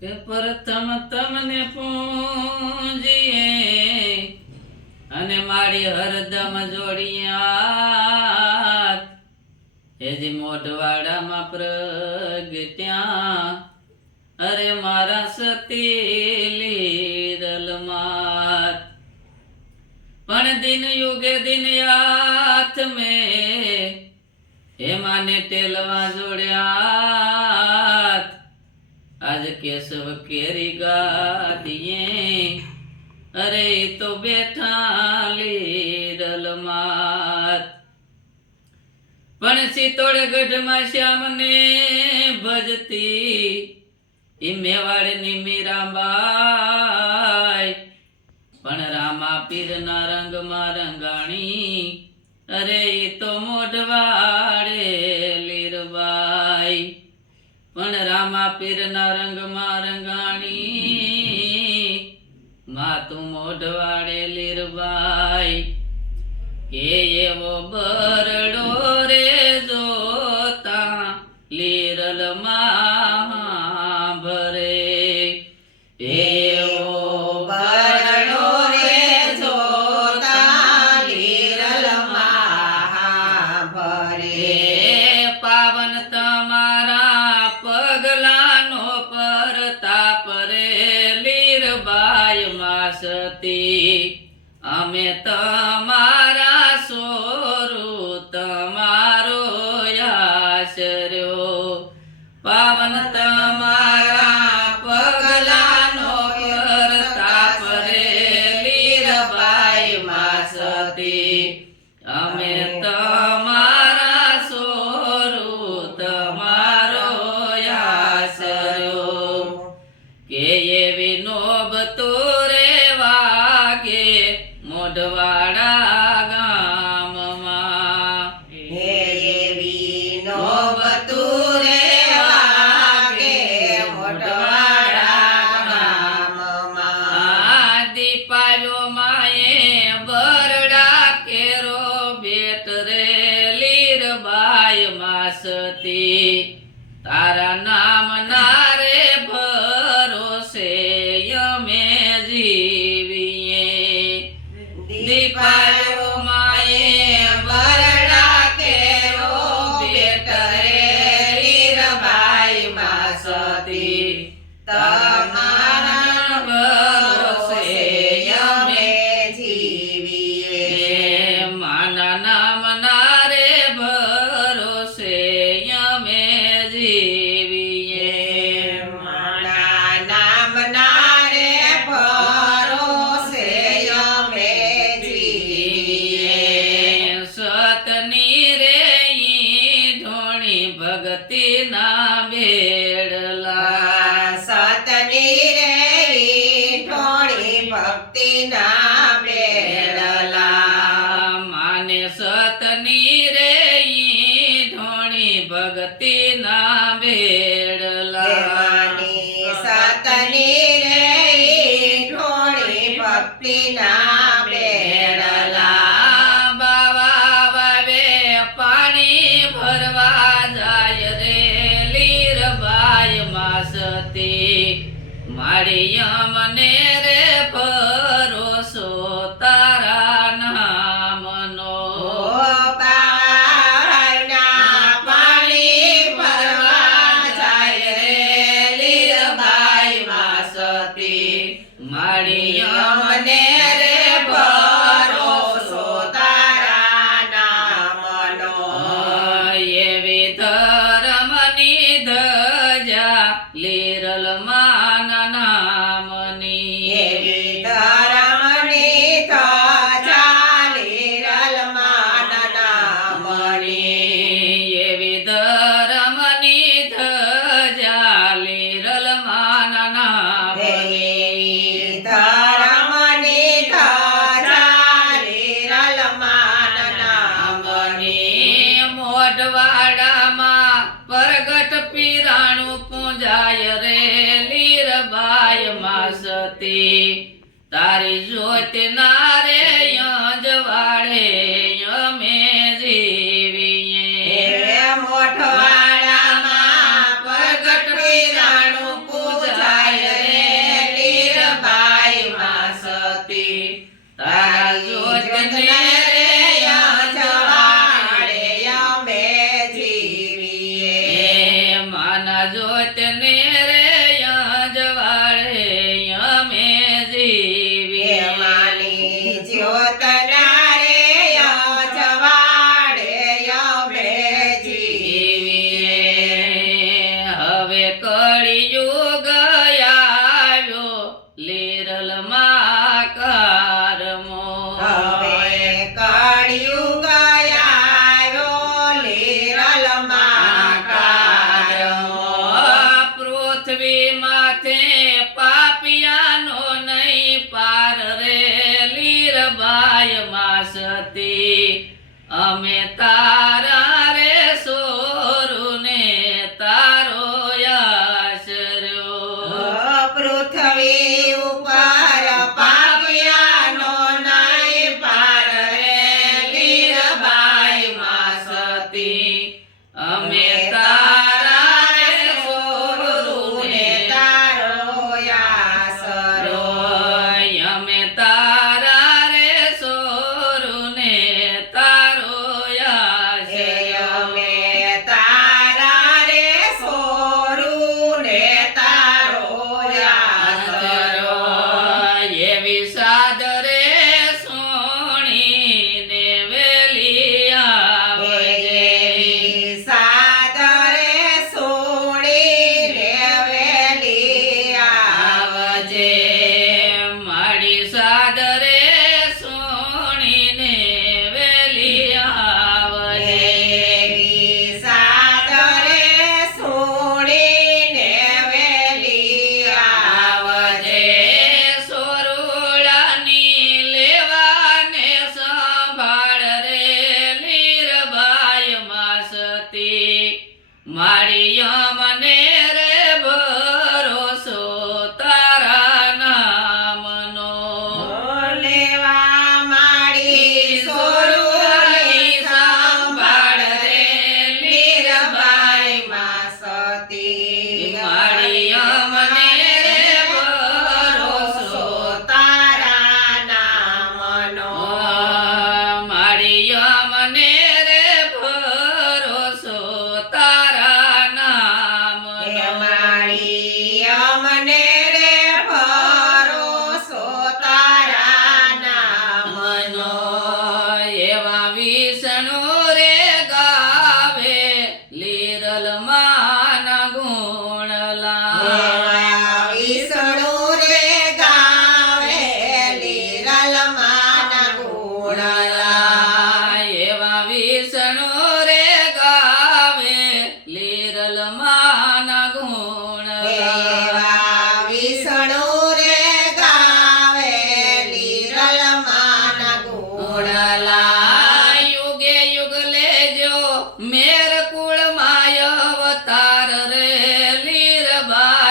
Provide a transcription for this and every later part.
કે પ્રથમ તમને પૂંજીએ અને મારી હરદમ જોડિયા એજી મોઢવાડામાં પ્રગટ્યા. અરે મારા સતી માત પણ દિન યુગે દિન યાથ મેં હેમાને ટેલવા જોડ્યા. આજ કેશવ કેરી ગાદીએ અરે તો બેઠા લીરલમાત પણ ચિત્તોડગઢમાં શ્યામને ભજતી એ મેવાડની મીરાબાઈ. પણ રામા પીરના રંગમાં રંગાણી. અરે ઈ તો મોઢવાડે લીરબાઈ. પણ રામા પીરના રંગમાં રંગાણી. માતું મોઢવાડે લીરબાઈ કે એવો બરડો રે જોતા લીરલ માસતી અમે તમારા સોરું તમારો આશર્યો પાવન તમારા પગલાનો કરતા રે લીરબાઈ માસતી. અમે નોબતું સતની રે ધોણી ભક્તિ ના બેડલા સતની રે ઈ ઢોળી ભક્તિના બેડલા. માને સતની રે ધોણી ભક્તિ ના બેડલા મારી મને રે ભરોસો પીરાણું પૂજાય રે લીરબાઈ માસતી. તારી જોત ના રે what the અમે તારા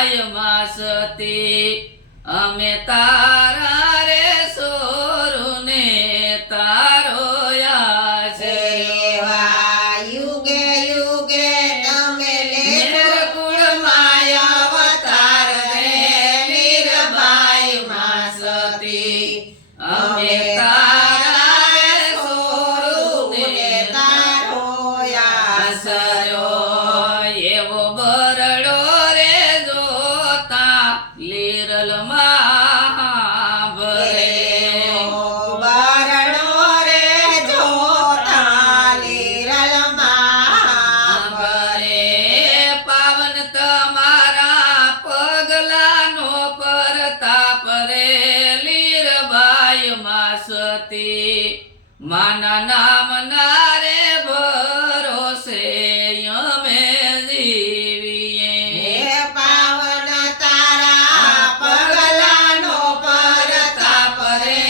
માયમાં સતી અમે તારા રે સોરુને તારો યાશે રેવા યુગે યુગે તમે માયા અવતાર રે નિર્ભાઈ માં અમે તારા નામ ના રે ભરોસે અમે જીવીએ. પાવન તારા પગલાનો પરતાપ રે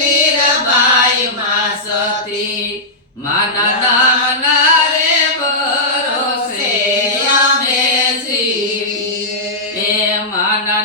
લીરબાઈ માં સતી માના નામ ના રે ભરોસે અમે જીવીએ. માના